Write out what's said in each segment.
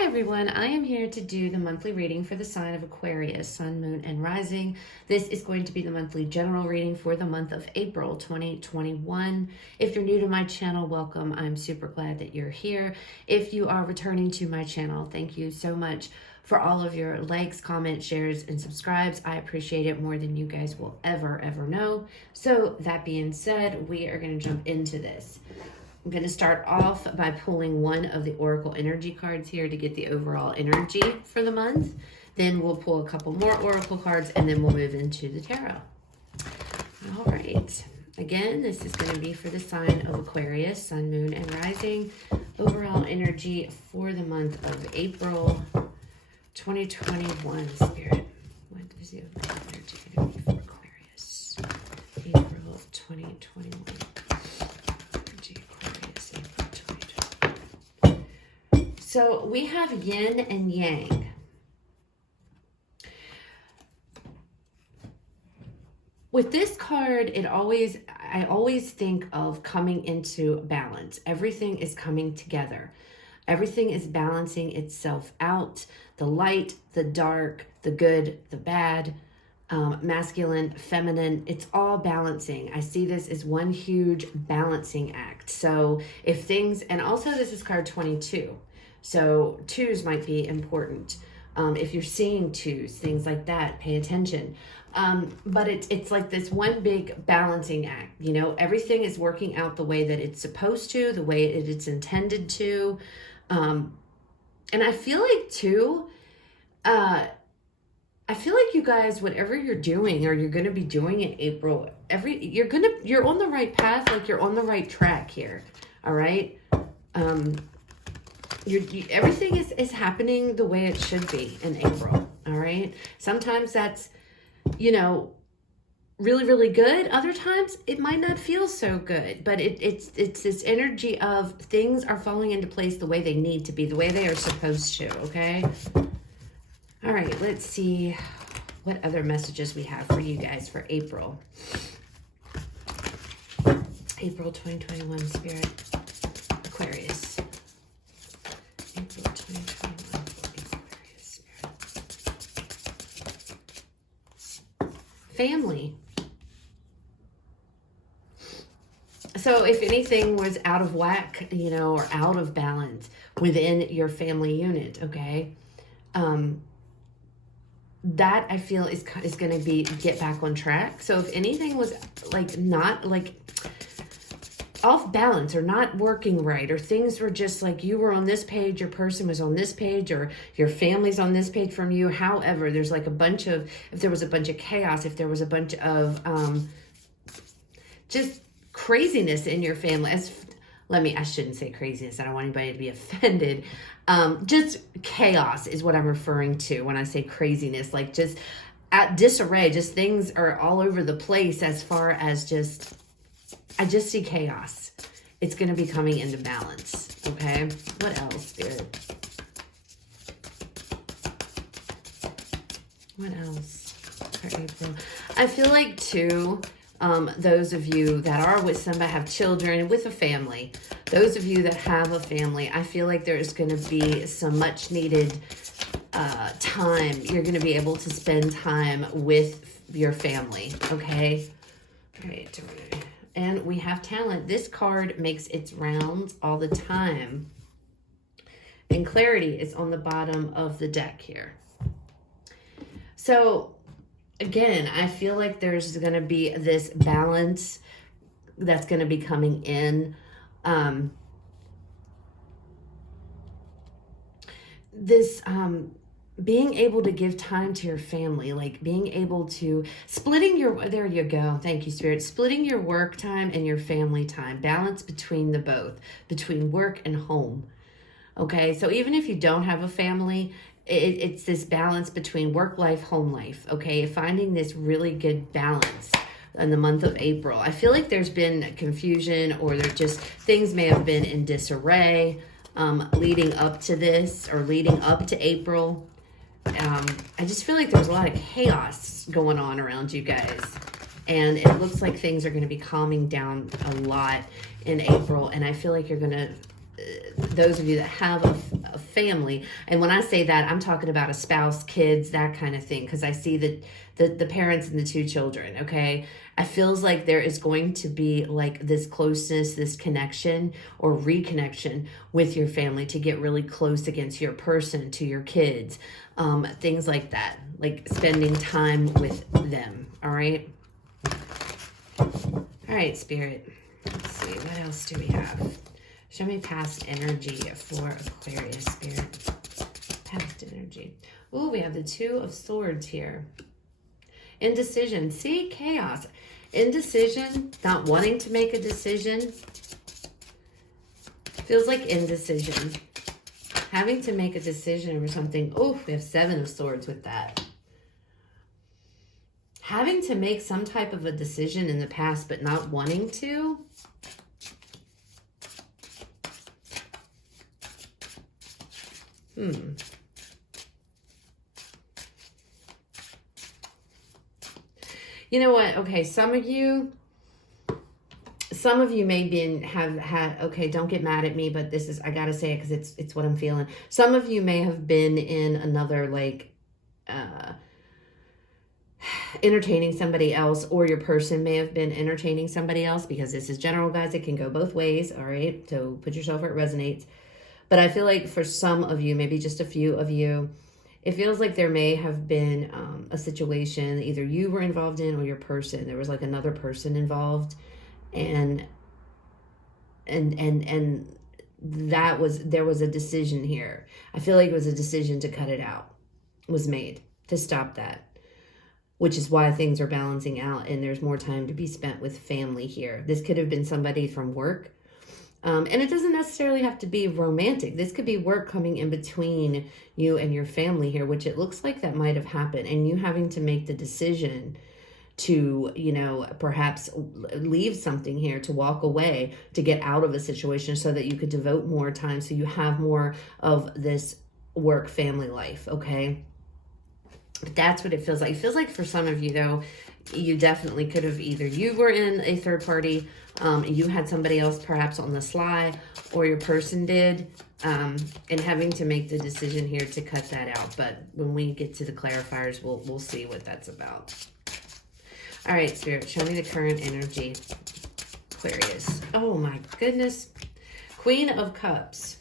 Hi everyone, I am here to do the monthly reading for the sign of Aquarius, Sun, Moon, and Rising. This is going to be the monthly general reading for the month of April 2021. If you're new to my channel, welcome. I'm super glad that you're here. If you are returning to my channel, thank you so much for all of your likes, comments, shares, and subscribes. I appreciate it more than you guys will ever know. So that being said, we are going to jump into this. I'm going to start off by pulling one of the Oracle energy cards here to get the overall energy for the month. Then we'll pull a couple more Oracle cards and then we'll move into the tarot. All right. Again, this is going to be for the sign of Aquarius, Sun, Moon, and Rising. Overall energy for the month of April 2021. Spirit, what is the overall energy going to be for Aquarius? April 2021. So we have yin and yang. With this card, I always think of coming into balance. Everything is coming together. Everything is balancing itself out. The light, the dark, the good, the bad, masculine, feminine, it's all balancing. I see this as one huge balancing act. So if things, and also this is card 22. So twos might be important. If you're seeing twos, things like that, pay attention. But it's like this one big balancing act. You know, everything is working out the way that it's supposed to, the way it's intended to. And I feel like too, I feel like you guys, whatever you're doing or you're going to be doing in April, you're on the right path, like you're on the right track here. All right. Everything is happening the way it should be in April. All right. Sometimes that's, you know, really good. Other times it might not feel so good, but it's this energy of things are falling into place the way they need to be, the way they are supposed to. Okay. All right. Let's see what other messages we have for you guys for April. April 2021, Spirit, Aquarius. April 2021, Aquarius, Spirit. Family. So if anything was out of whack, you know, or out of balance within your family unit, okay, that I feel is going to be get back on track. So if anything was like not like off balance or not working right, or things were just like you were on this page, your person was on this page, or your family's on this page from you. However, there's like if there was a bunch of chaos, if there was a bunch of just craziness in your family. I shouldn't say craziness. I don't want anybody to be offended. Just chaos is what I'm referring to when I say craziness, like just at disarray, just things are all over the place as far as I just see chaos. It's going to be coming into balance. Okay. What else, Spirit? What else for April? I feel like too, those of you that are with somebody, have children, with a family, those of you that have a family, I feel like there's going to be some much needed time. You're going to be able to spend time with your family. Okay. All right. And we have talent. This card makes its rounds all the time. And clarity is on the bottom of the deck here. So again, I feel like there's going to be this balance that's going to be coming in. Being able to give time to your family, like being able to there you go. Thank you, Spirit. Splitting your work time and your family time, balance between the both, between work and home. Okay. So even if you don't have a family, it's this balance between work life, home life. Okay. Finding this really good balance in the month of April. I feel like there's been confusion, or things may have been in disarray, leading up to this or leading up to April. I just feel like there's a lot of chaos going on around you guys. And it looks like things are going to be calming down a lot in April. And I feel like you're going to those of you that have a family, and when I say that, I'm talking about a spouse, kids, that kind of thing, because I see that the parents and the two children, okay? It feels like there is going to be like this closeness, this connection or reconnection with your family to get really close against your person, to your kids, things like that, like spending time with them, all right? All right, Spirit. Let's see, what else do we have? Show me past energy for Aquarius, Spirit. Past energy. Ooh, we have the Two of Swords here. Indecision. See, chaos. Indecision, not wanting to make a decision. Feels like indecision. Having to make a decision over something. Oh, we have Seven of Swords with that. Having to make some type of a decision in the past, but not wanting to. You know what? Okay, some of you may have had, okay, don't get mad at me, but this is, I gotta say it because it's what I'm feeling. Some of you may have been in another, like, entertaining somebody else, or your person may have been entertaining somebody else, because this is general, guys. It can go both ways, all right? So put yourself where it resonates. But I feel like for some of you, maybe just a few of you, it feels like there may have been a situation that either you were involved in or your person. There was like another person involved, and there was a decision here. I feel like it was a decision to cut it out, was made to stop that, which is why things are balancing out and there's more time to be spent with family here. This could have been somebody from work. And it doesn't necessarily have to be romantic. This could be work coming in between you and your family here, which it looks like that might have happened. And you having to make the decision to, you know, perhaps leave something here, to walk away, to get out of a situation so that you could devote more time, so you have more of this work family life, okay? That's what it feels like. It feels like for some of you, though, you definitely could have either you were in a third party, you had somebody else perhaps on the sly, or your person did, and having to make the decision here to cut that out. But when we get to the clarifiers, we'll see what that's about. All right, Spirit, show me the current energy, Aquarius. Oh my goodness. Queen of Cups.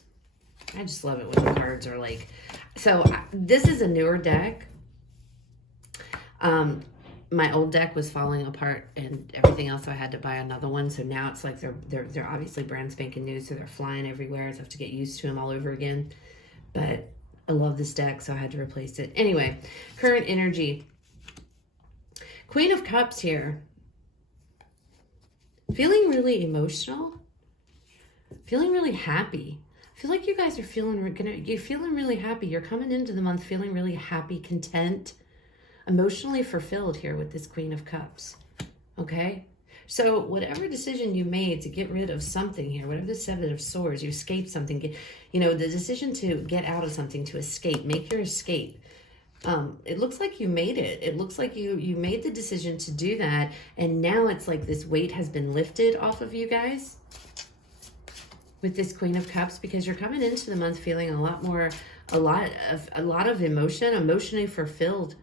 I just love it when the cards are like, so this is a newer deck. My old deck was falling apart and everything else, so I had to buy another one. So now it's like they're obviously brand spanking new, so they're flying everywhere. So I have to get used to them all over again. But I love this deck, so I had to replace it. Anyway, current energy. Queen of Cups here. Feeling really emotional. Feeling really happy. I feel like you guys are you're feeling really happy. You're coming into the month feeling really happy, content, emotionally fulfilled here with this Queen of Cups, okay? So whatever decision you made to get rid of something here, whatever the Seven of Swords, you escaped something, you know, the decision to get out of something, to escape, make your escape. It looks like you made it. It looks like you made the decision to do that, and now it's like this weight has been lifted off of you guys with this Queen of Cups, because you're coming into the month feeling a lot of emotion, emotionally fulfilled,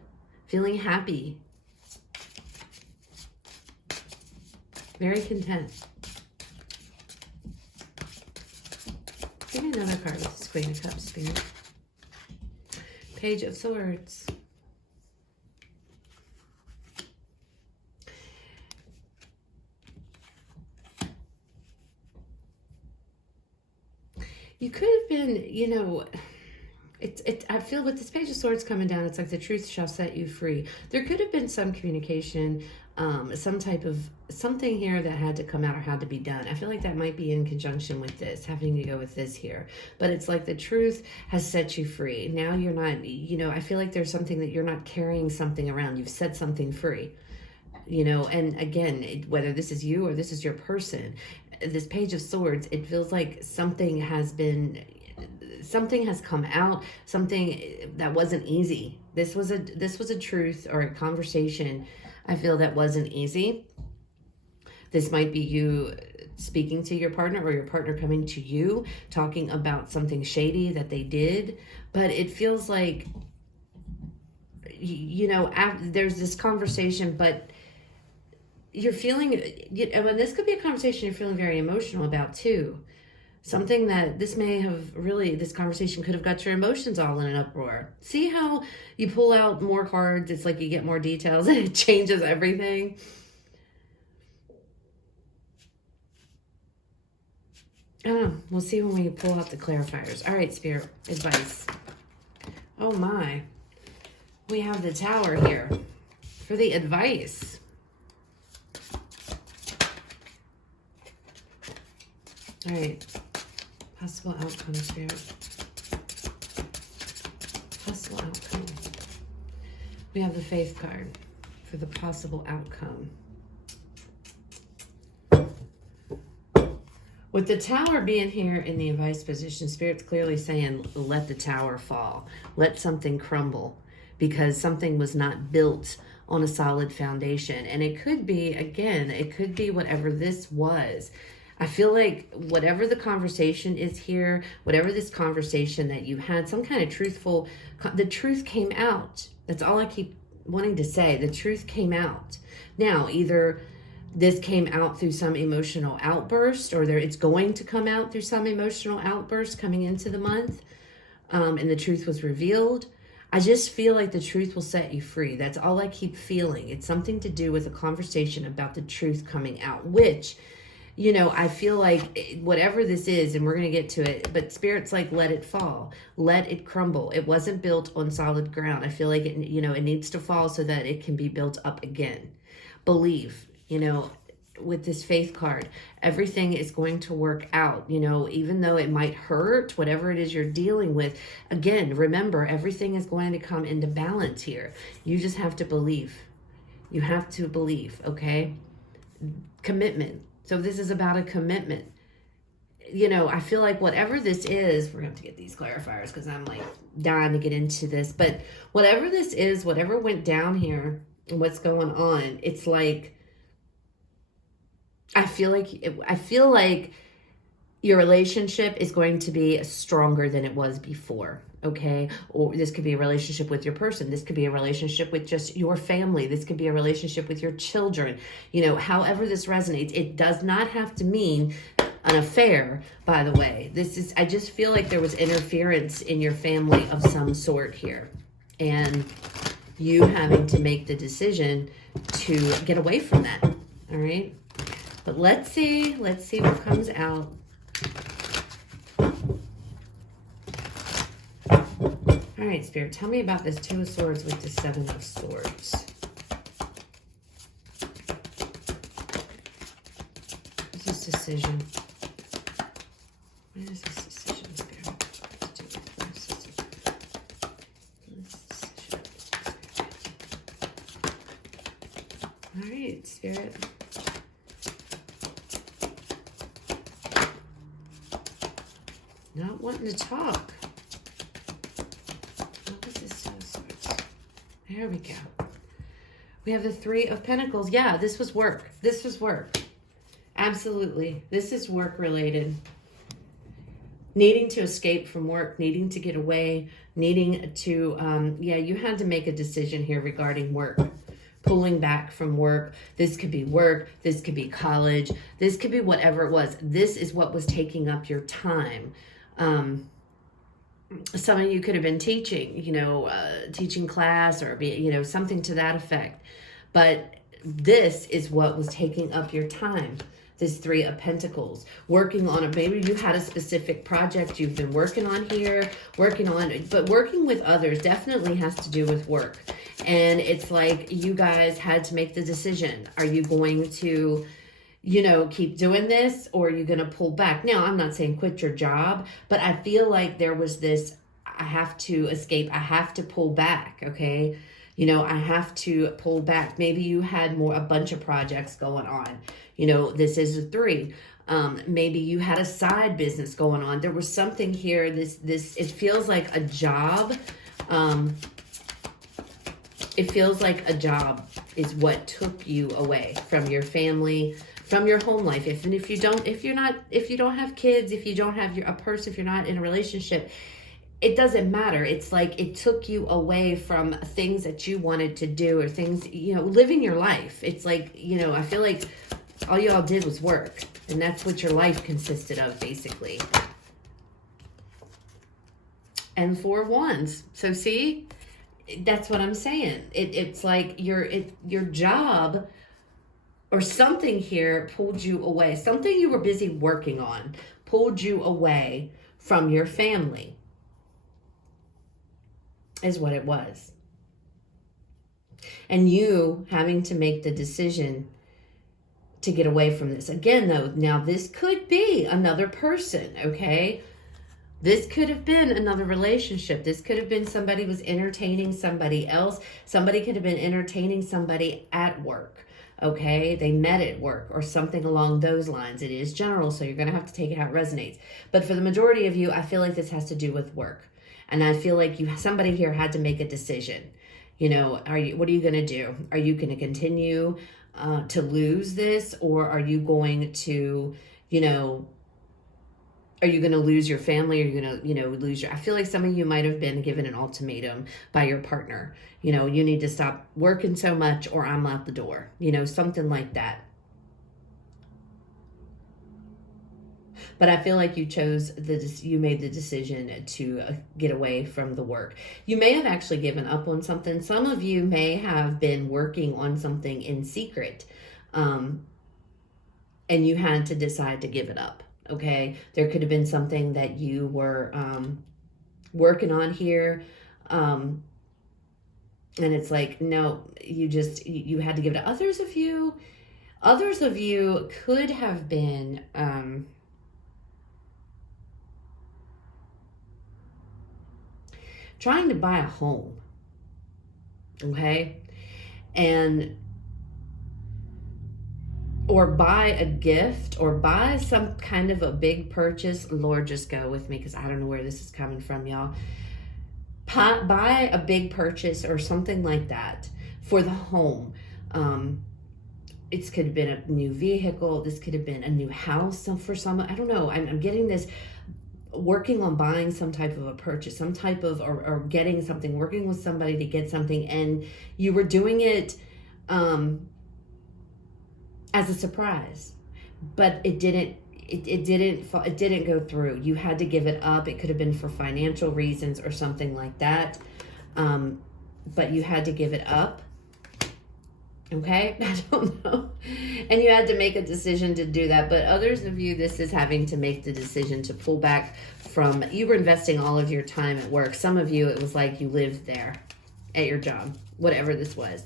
feeling happy, very content. Give me another card with this Queen of Cups, Spirit. Page of Swords. You could have been, you know, I feel with this Page of Swords coming down, it's like the truth shall set you free. There could have been some communication, some type of something here that had to come out or had to be done. I feel like that might be in conjunction with this, having to go with this here. But it's like the truth has set you free. Now you're not, you know, I feel like there's something that you're not carrying something around. You've set something free, you know, and again, whether this is you or this is your person, this Page of Swords, it feels like something has come out, something that wasn't easy. This was a truth or a conversation, I feel, that wasn't easy. This might be you speaking to your partner or your partner coming to you, talking about something shady that they did. But it feels like, you know, there's this conversation, but you're feeling, and this could be a conversation you're feeling very emotional about too. Something that this conversation could have got your emotions all in an uproar. See how you pull out more cards, it's like you get more details and it changes everything. I don't know. We'll see when we pull out the clarifiers. All right, Spirit, advice. Oh my. We have the Tower here for the advice. All right. Possible outcome, Spirit. Possible outcome. We have the Faith card for the possible outcome. With the Tower being here in the advice position, Spirit's clearly saying, let the tower fall. Let something crumble, because something was not built on a solid foundation. And it could be, again, it could be whatever this was. I feel like whatever the conversation is here, whatever this conversation that you had, some kind of the truth came out. That's all I keep wanting to say. The truth came out. Now, either this came out through some emotional outburst, or it's going to come out through some emotional outburst coming into the month, and the truth was revealed. I just feel like the truth will set you free. That's all I keep feeling. It's something to do with a conversation about the truth coming out, which, you know, I feel like whatever this is, and we're going to get to it, but Spirit's like, let it fall, let it crumble. It wasn't built on solid ground. I feel like it needs to fall so that it can be built up again. Believe, with this Faith card, everything is going to work out, even though it might hurt, whatever it is you're dealing with. Again, remember, everything is going to come into balance here. You just have to believe. You have to believe, okay? Commitment. So this is about a commitment. I feel like whatever this is, we're going to have to get these clarifiers because I'm like dying to get into this. But whatever this is, whatever went down here and what's going on, it's like, I feel like your relationship is going to be stronger than it was before. Okay. Or this could be a relationship with your person. This could be a relationship with just your family. This could be a relationship with your children. However this resonates, it does not have to mean an affair, by the way. I just feel like there was interference in your family of some sort here, and you having to make the decision to get away from that. All right. But let's see what comes out. All right, Spirit, tell me about this Two of Swords with the Seven of Swords. What's this decision? What is this decision, Spirit? Let's do this decision. All right, Spirit. Not wanting to talk. What is this Two of Swords? There we go. We have the Three of Pentacles. Yeah, this was work. This was work. Absolutely. This is work related. Needing to escape from work, needing to get away, needing to, you had to make a decision here regarding work. Pulling back from work. This could be work. This could be college. This could be whatever it was. This is what was taking up your time. Some of you could have been teaching, teaching class or something to that effect. But this is what was taking up your time. This Three of Pentacles, working on it. Maybe you had a specific project you've been working on here, but working with others definitely has to do with work. And it's like you guys had to make the decision. Are you going to, keep doing this, or are you going to pull back? Now, I'm not saying quit your job, but I feel like there was this, I have to escape. I have to pull back. Okay. I have to pull back. Maybe you had a bunch of projects going on. This is a 3. Maybe you had a side business going on. There was something here. It feels like a job. It feels like a job is what took you away from your family, from your home life. If you don't have kids, if you don't have a person, if you're not in a relationship, it doesn't matter. It's like it took you away from things that you wanted to do, or things, living your life. It's like, I feel like all y'all did was work, and that's what your life consisted of, basically. And 4 of Wands. So see, that's what I'm saying. It's like your job or something here pulled you away. Something you were busy working on pulled you away from your family, is what it was. And you having to make the decision to get away from this. Again, though, now this could be another person, okay? This could have been another relationship. This could have been somebody was entertaining somebody else. Somebody could have been entertaining somebody at work, okay? They met at work or something along those lines. It is general, so you're going to have to take it how it resonates. But for the majority of you, I feel like this has to do with work. And I feel like somebody here had to make a decision. What are you going to do? Are you going to continue to lose this, or are you going to, are you going to lose your family? Are you going to, lose I feel like some of you might have been given an ultimatum by your partner. You need to stop working so much or I'm out the door, something like that. But I feel like you made the decision to get away from the work. You may have actually given up on something. Some of you may have been working on something in secret, and you had to decide to give it up, okay? There could have been something that you were working on here, and it's like, no, you had to give it up. Others of you could have been... trying to buy a home, okay? Or buy a gift, or buy some kind of a big purchase. Lord, just go with me, because I don't know where this is coming from, y'all. Buy a big purchase or something like that for the home. It could have been a new vehicle. This could have been a new house for someone. I don't know. I'm getting this... working on buying some type of a purchase, some type of, or getting something, working with somebody to get something, and you were doing it as a surprise, but it didn't go through. You had to give it up. It could have been for financial reasons or something like that, but you had to give it up. Okay, I don't know. And you had to make a decision to do that. But others of you, this is having to make the decision to pull back from, you were investing all of your time at work. Some of you, it was like you lived there at your job, whatever this was.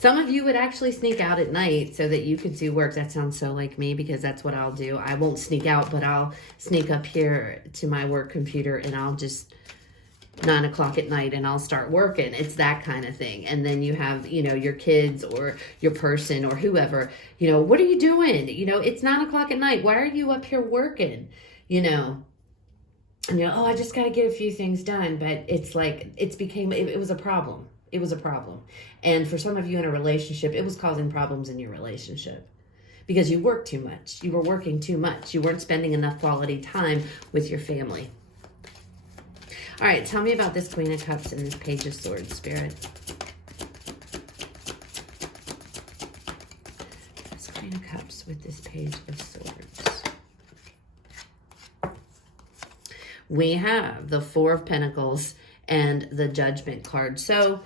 Some of you would actually sneak out at night so that you could do work. That sounds so like me, because that's what I'll do. I won't sneak out, but I'll sneak up here to my work computer and I'll just 9 o'clock at night and I'll start working. It's that kind of thing. And then you have, your kids or your person or whoever, what are you doing? It's 9 o'clock at night. Why are you up here working? And oh, I just got to get a few things done. But it's like, it was a problem. It was a problem. And for some of you in a relationship, it was causing problems in your relationship because you worked too much. You were working too much. You weren't spending enough quality time with your family. All right, tell me about this Queen of Cups and this Page of Swords, Spirit. This Queen of Cups with this Page of Swords. We have the Four of Pentacles and the Judgment card. So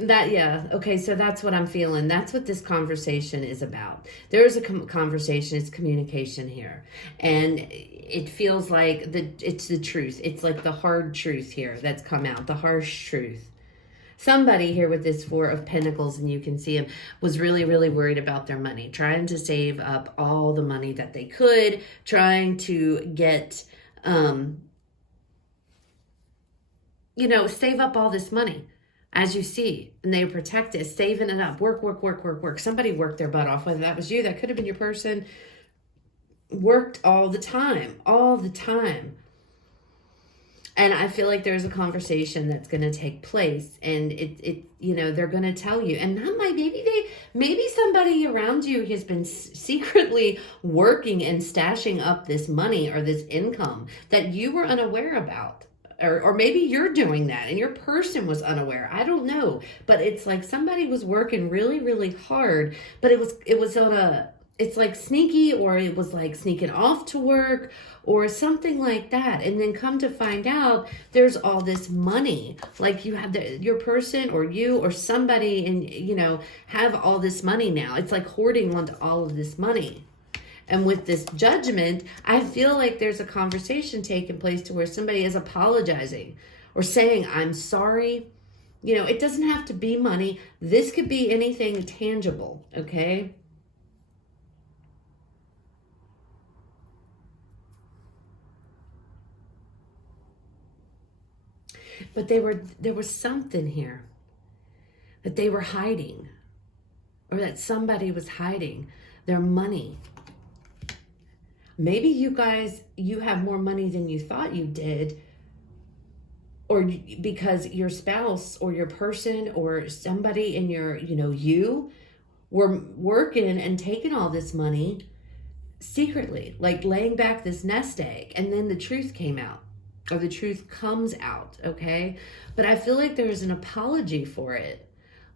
okay, so that's what I'm feeling. That's what this conversation is about. There is a conversation, it's communication here. And it feels like it's the truth. It's like the hard truth here that's come out, the harsh truth. Somebody here with this Four of Pentacles, and you can see him, was really, really worried about their money, trying to save up all the money that they could, trying to get, save up all this money. As you see, and they protect it, saving it up, work. Somebody worked their butt off, whether that was you, that could have been your person, worked all the time. And I feel like there's a conversation that's going to take place, and they're going to tell you, and Maybe somebody around you has been secretly working and stashing up this money or this income that you were unaware about. Or maybe you're doing that and your person was unaware. I don't know. But it's like somebody was working really, really hard, but it was on a, it's like sneaky, or it was like sneaking off to work or something like that. And then come to find out there's all this money. Like you have your person or you or somebody and, you know, have all this money now. It's like hoarding onto all of this money. And with this judgment, I feel like there's a conversation taking place to where somebody is apologizing or saying, I'm sorry. You know, it doesn't have to be money. This could be anything tangible, okay? But there was something here that they were hiding, or that somebody was hiding their money. Maybe you guys, you have more money than you thought you did, or because your spouse or your person or somebody in your, you know, you were working and taking all this money secretly, like laying back this nest egg, and then the truth came out, or the truth comes out, okay? But I feel like there's an apology for it.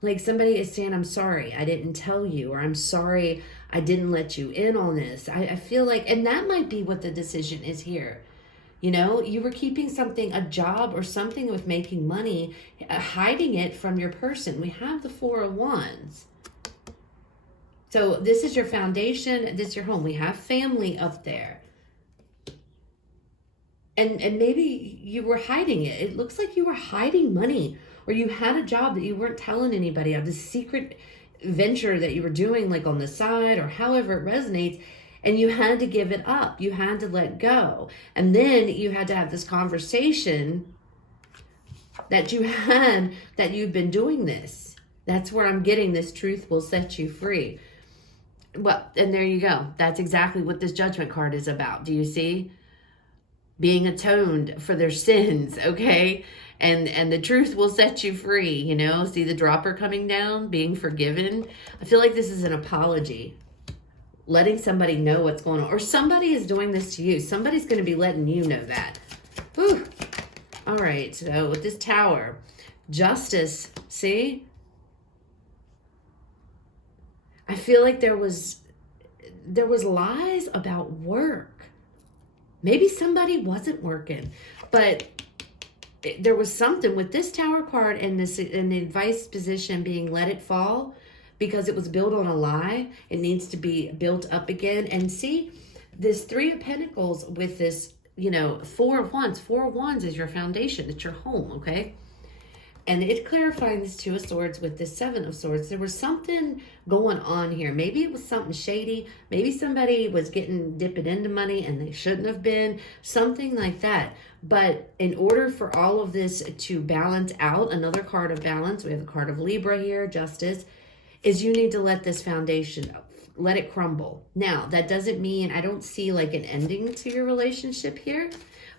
Like somebody is saying, I'm sorry, I didn't tell you, or I'm sorry, I didn't let you in on this. I feel like, and that might be what the decision is here. You know, you were keeping something, a job or something with making money, hiding it from your person. We have the Four of Wands. So this is your foundation, this is your home. We have family up there. And maybe you were hiding it. It looks like you were hiding money, or you had a job that you weren't telling anybody of, this secret venture that you were doing like on the side or however it resonates, and you had to give it up. You had to let go. And then you had to have this conversation that you had, that you've been doing this. That's where I'm getting this truth will set you free. Well, and there you go. That's exactly what this Judgment card is about. Do you see? Being atoned for their sins, okay? And the truth will set you free, you know? See the dropper coming down, being forgiven. I feel like this is an apology. Letting somebody know what's going on. Or somebody is doing this to you. Somebody's going to be letting you know that. Whew. All right, so with this Tower, Justice, see? I feel like there was lies about work. Maybe somebody wasn't working, but there was something with this Tower card and this, and the advice position being let it fall because it was built on a lie. It needs to be built up again. And see, this Three of Pentacles with this, you know, Four of Wands. Four of Wands is your foundation. It's your home, okay? And it clarifying this Two of Swords with this Seven of Swords. There was something going on here. Maybe it was something shady. Maybe somebody was dipping into money and they shouldn't have been. Something like that. But in order for all of this to balance out, another card of balance, we have the card of Libra here, Justice, is you need to let this foundation, let it crumble. Now, that doesn't mean, I don't see like an ending to your relationship here.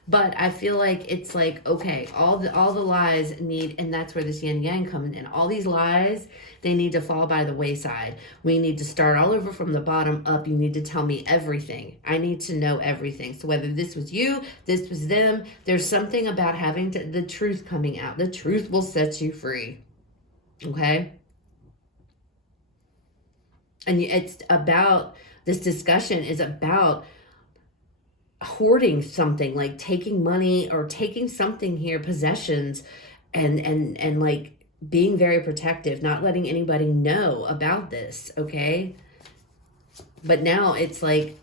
But I feel like it's like, okay, all the lies need, and that's where this yin yang comes in. All these lies, they need to fall by the wayside. We need to start all over from the bottom up. You need to tell me everything. I need to know everything. So whether this was you, this was them, there's something about having the truth coming out. The truth will set you free. Okay? And it's about, this discussion is about hoarding something, like taking money or taking something here, possessions, and like being very protective, not letting anybody know about this, okay? But now it's like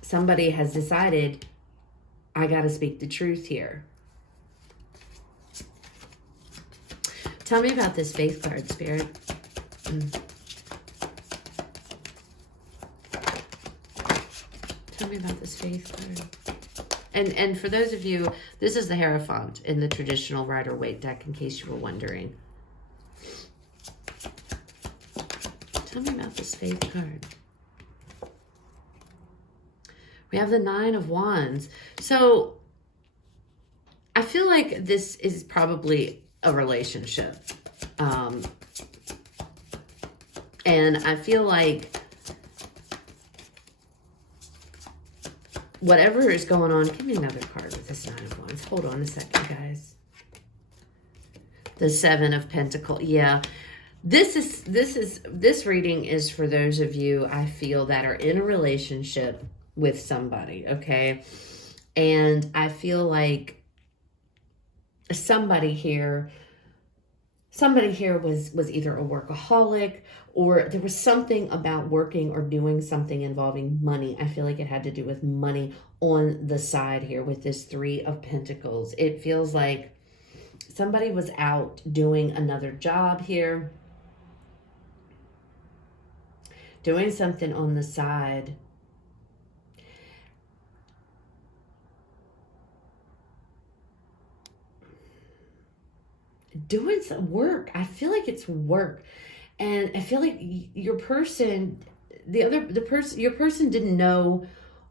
somebody has decided, I got to speak the truth here. Tell me about this Faith card, Spirit. Tell me about this Faith card. And for those of you, this is the Hierophant in the traditional Rider-Waite deck, in case you were wondering. Tell me about this Faith card. We have the Nine of Wands. So I feel like this is probably a relationship. And I feel like whatever is going on, give me another card with this Nine of Wands. Hold on a second, guys. The Seven of Pentacles. Yeah. This reading is for those of you, I feel, that are in a relationship with somebody, okay? And I feel like somebody here was either a workaholic, or there was something about working or doing something involving money. I feel like it had to do with money on the side here with this Three of Pentacles. It feels like somebody was out doing another job here, doing something on the side. Doing some work. I feel like it's work. And I feel like your person, your person didn't know,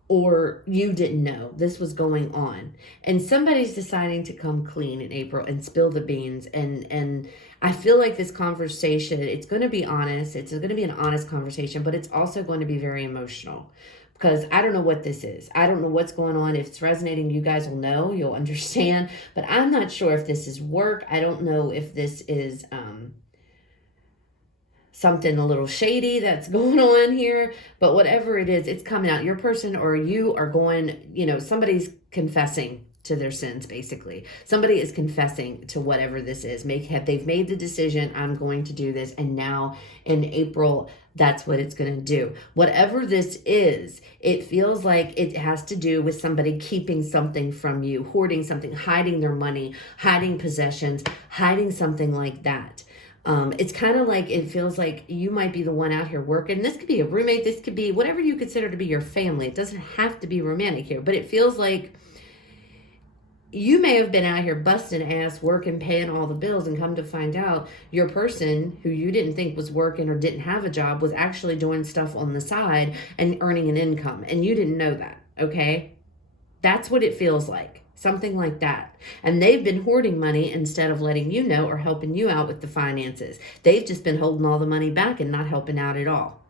or you didn't know this was going on. And somebody's deciding to come clean in April and spill the beans. And I feel like this conversation, it's going to be honest. It's going to be an honest conversation, but it's also going to be very emotional. Because I don't know what this is. I don't know what's going on. If it's resonating, you guys will know. You'll understand. But I'm not sure if this is work. I don't know if this is something a little shady that's going on here. But whatever it is, it's coming out. Your person or you are going, somebody's confessing to their sins, basically. Somebody is confessing to whatever this is. They've made the decision, I'm going to do this. And now in April, that's what it's going to do. Whatever this is, it feels like it has to do with somebody keeping something from you, hoarding something, hiding their money, hiding possessions, hiding something like that. It's kind of like, it feels like you might be the one out here working. This could be a roommate. This could be whatever you consider to be your family. It doesn't have to be romantic here, but it feels like you may have been out here busting ass, working, paying all the bills, and come to find out your person who you didn't think was working or didn't have a job was actually doing stuff on the side and earning an income. And you didn't know that, okay? That's what it feels like. Something like that. And they've been hoarding money instead of letting you know or helping you out with the finances. They've just been holding all the money back and not helping out at all.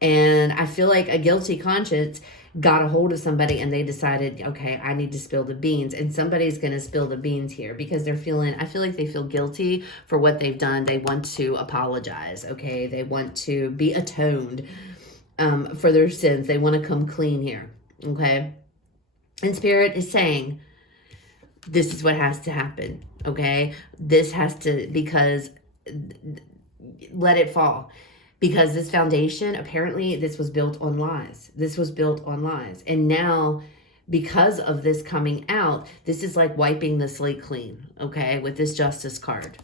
And I feel like a guilty conscience got a hold of somebody and they decided, okay, I need to spill the beans. And somebody's going to spill the beans here because I feel like they feel guilty for what they've done. They want to apologize, okay? They want to be atoned for their sins. They want to come clean here, okay? And Spirit is saying, this is what has to happen, okay? This has to, because let it fall. Because this foundation, apparently this was built on lies. This was built on lies. And now, because of this coming out, this is like wiping the slate clean, okay, with this Justice card.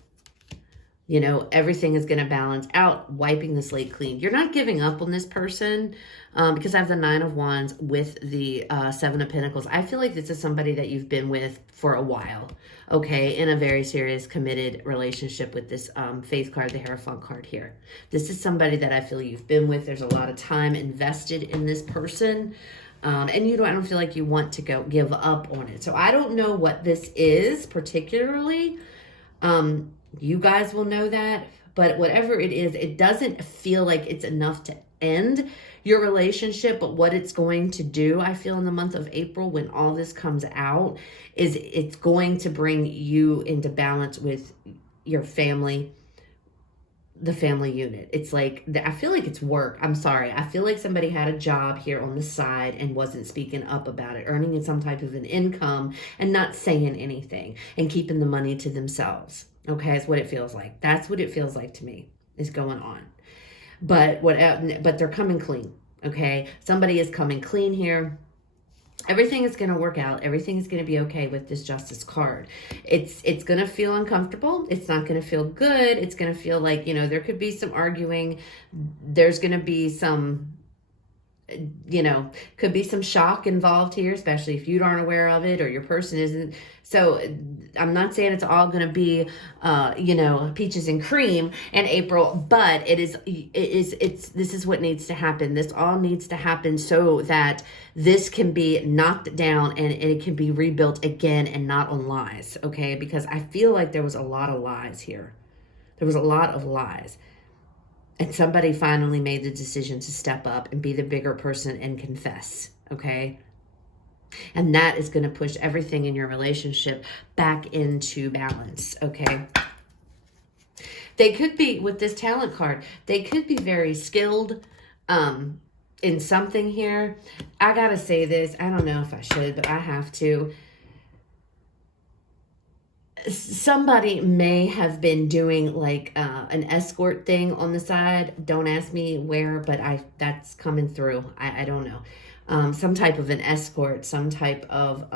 Everything is going to balance out, wiping the slate clean. You're not giving up on this person because I have the Nine of Wands with the Seven of Pentacles. I feel like this is somebody that you've been with for a while, okay, in a very serious, committed relationship with this Faith card, the Hierophant card here. This is somebody that I feel you've been with. There's a lot of time invested in this person. And I don't feel like you want to give up on it. So I don't know what this is particularly. You guys will know that, but whatever it is, it doesn't feel like it's enough to end your relationship, but what it's going to do, I feel, in the month of April, when all this comes out, is it's going to bring you into balance with your family, the family unit. It's like, I feel like it's work. I'm sorry. I feel like somebody had a job here on the side and wasn't speaking up about it, earning some type of an income and not saying anything and keeping the money to themselves. Okay, is what it feels like. That's what it feels like to me is going on. But they're coming clean, okay? Somebody is coming clean here. Everything is going to work out. Everything is going to be okay with this Justice card. It's going to feel uncomfortable. It's not going to feel good. It's going to feel like, there could be some arguing. There's going to be some, could be some shock involved here, especially if you aren't aware of it or your person isn't. So I'm not saying it's all going to be, peaches and cream in April, but this is what needs to happen. This all needs to happen so that this can be knocked down and it can be rebuilt again and not on lies, okay? Because I feel like there was a lot of lies here. There was a lot of lies. And somebody finally made the decision to step up and be the bigger person and confess, okay? And that is going to push everything in your relationship back into balance, okay? They could be, with this talent card, they could be very skilled in something here. I gotta say this, I don't know if I should, but I have to. Somebody may have been doing like an escort thing on the side. Don't ask me where, but that's coming through. I don't know. Some type of an escort, some type of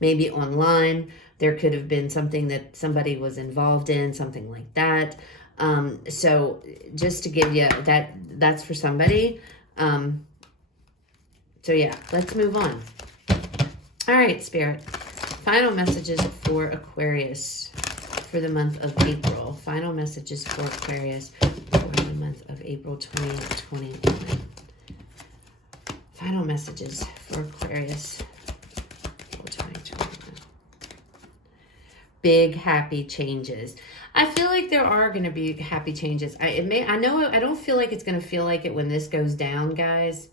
maybe online. There could have been something that somebody was involved in, something like that. So just to give you that's for somebody. So yeah, let's move on. All right, Spirit. Final messages for Aquarius for the month of April. Final messages for Aquarius for the month of April 2021. Final messages for Aquarius for 2021. Big happy changes. I feel like there are going to be happy changes. I don't feel like it's going to feel like it when this goes down, guys.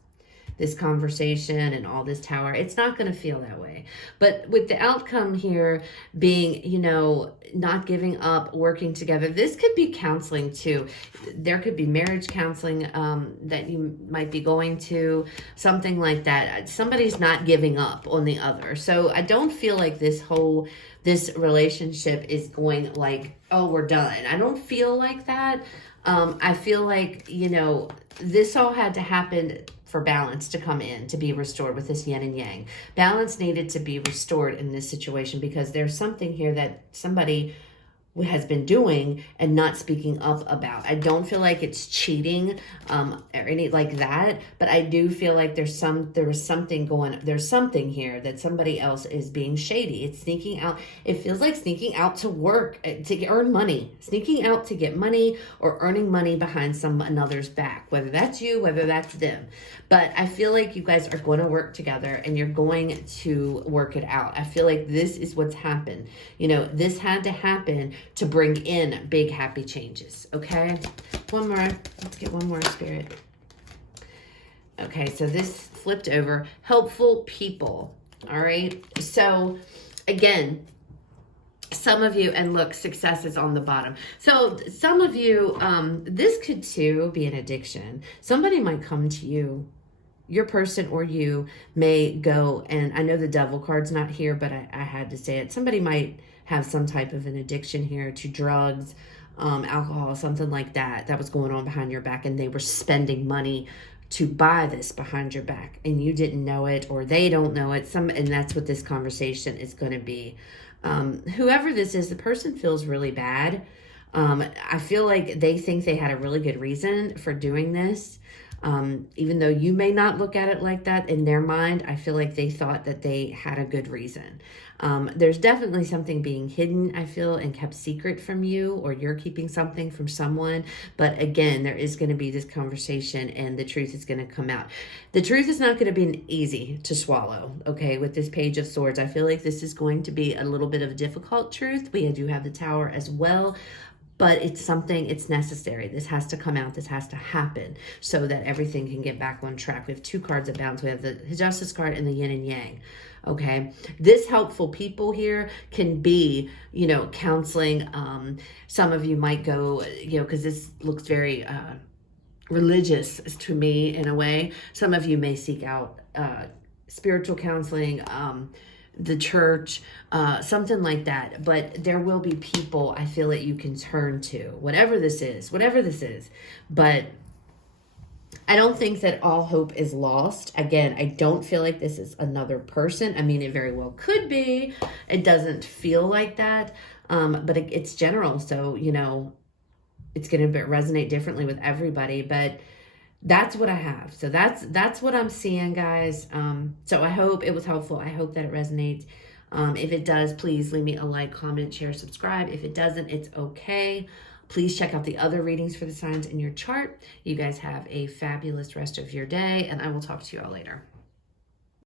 This conversation and all this tower, it's not going to feel that way. But with the outcome here being, you know, not giving up, working together, this could be counseling too. There could be marriage counseling that you might be going to, something like that. Somebody's not giving up on the other. So I don't feel like this relationship is going like, oh, we're done. I don't feel like that. I feel like, you know, this all had to happen for balance to come in, to be restored with this yin and yang. Balance needed to be restored in this situation because there's something here that somebody has been doing and not speaking up about. I don't feel like it's cheating or any like that, but I do feel like there's something here that somebody else is being shady. It's sneaking out. It feels like sneaking out to work, to earn money, sneaking out to get money or earning money behind another's back, whether that's you, whether that's them. But I feel like you guys are going to work together and you're going to work it out. I feel like this is what's happened. You know, this had to happen to bring in big happy changes. Okay, one more. Let's get one more, Spirit. Okay, so this flipped over. Helpful people. All right, so again, some of you, and look, success is on the bottom. So some of you, this could too be an addiction. Somebody might come to you, your person or you may go, and I know the devil card's not here, but I had to say it. Somebody might have some type of an addiction here to drugs, alcohol, something like that was going on behind your back, and they were spending money to buy this behind your back, and you didn't know it, or they don't know it. And that's what this conversation is going to be. Whoever this is, the person feels really bad. I feel like they think they had a really good reason for doing this. Even though you may not look at it like that, in their mind, I feel like they thought that they had a good reason. There's definitely something being hidden, I feel, and kept secret from you, or you're keeping something from someone. But again, there is going to be this conversation and the truth is going to come out. The truth is not going to be easy to swallow, okay, with this Page of Swords. I feel like this is going to be a little bit of a difficult truth. We do have the Tower as well. But it's necessary. This has to come out. This has to happen so that everything can get back on track. We have two cards of balance. We have the Justice card and the Yin and Yang. Okay. This helpful people here can be, you know, counseling. Some of you might go, you know, because this looks very religious to me in a way. Some of you may seek out spiritual counseling, the church, something like that. But there will be people, I feel, that you can turn to, whatever this is. But I don't think that all hope is lost. Again, I don't feel like this is another person. I mean, it very well could be. It doesn't feel like that. But it's general. So, you know, it's going to resonate differently with everybody. But that's what I have. So that's what I'm seeing, guys. So I hope it was helpful. I hope that it resonates. If it does, please leave me a like, comment, share, subscribe. If it doesn't, it's okay. Please check out the other readings for the signs in your chart. You guys have a fabulous rest of your day, and I will talk to you all later.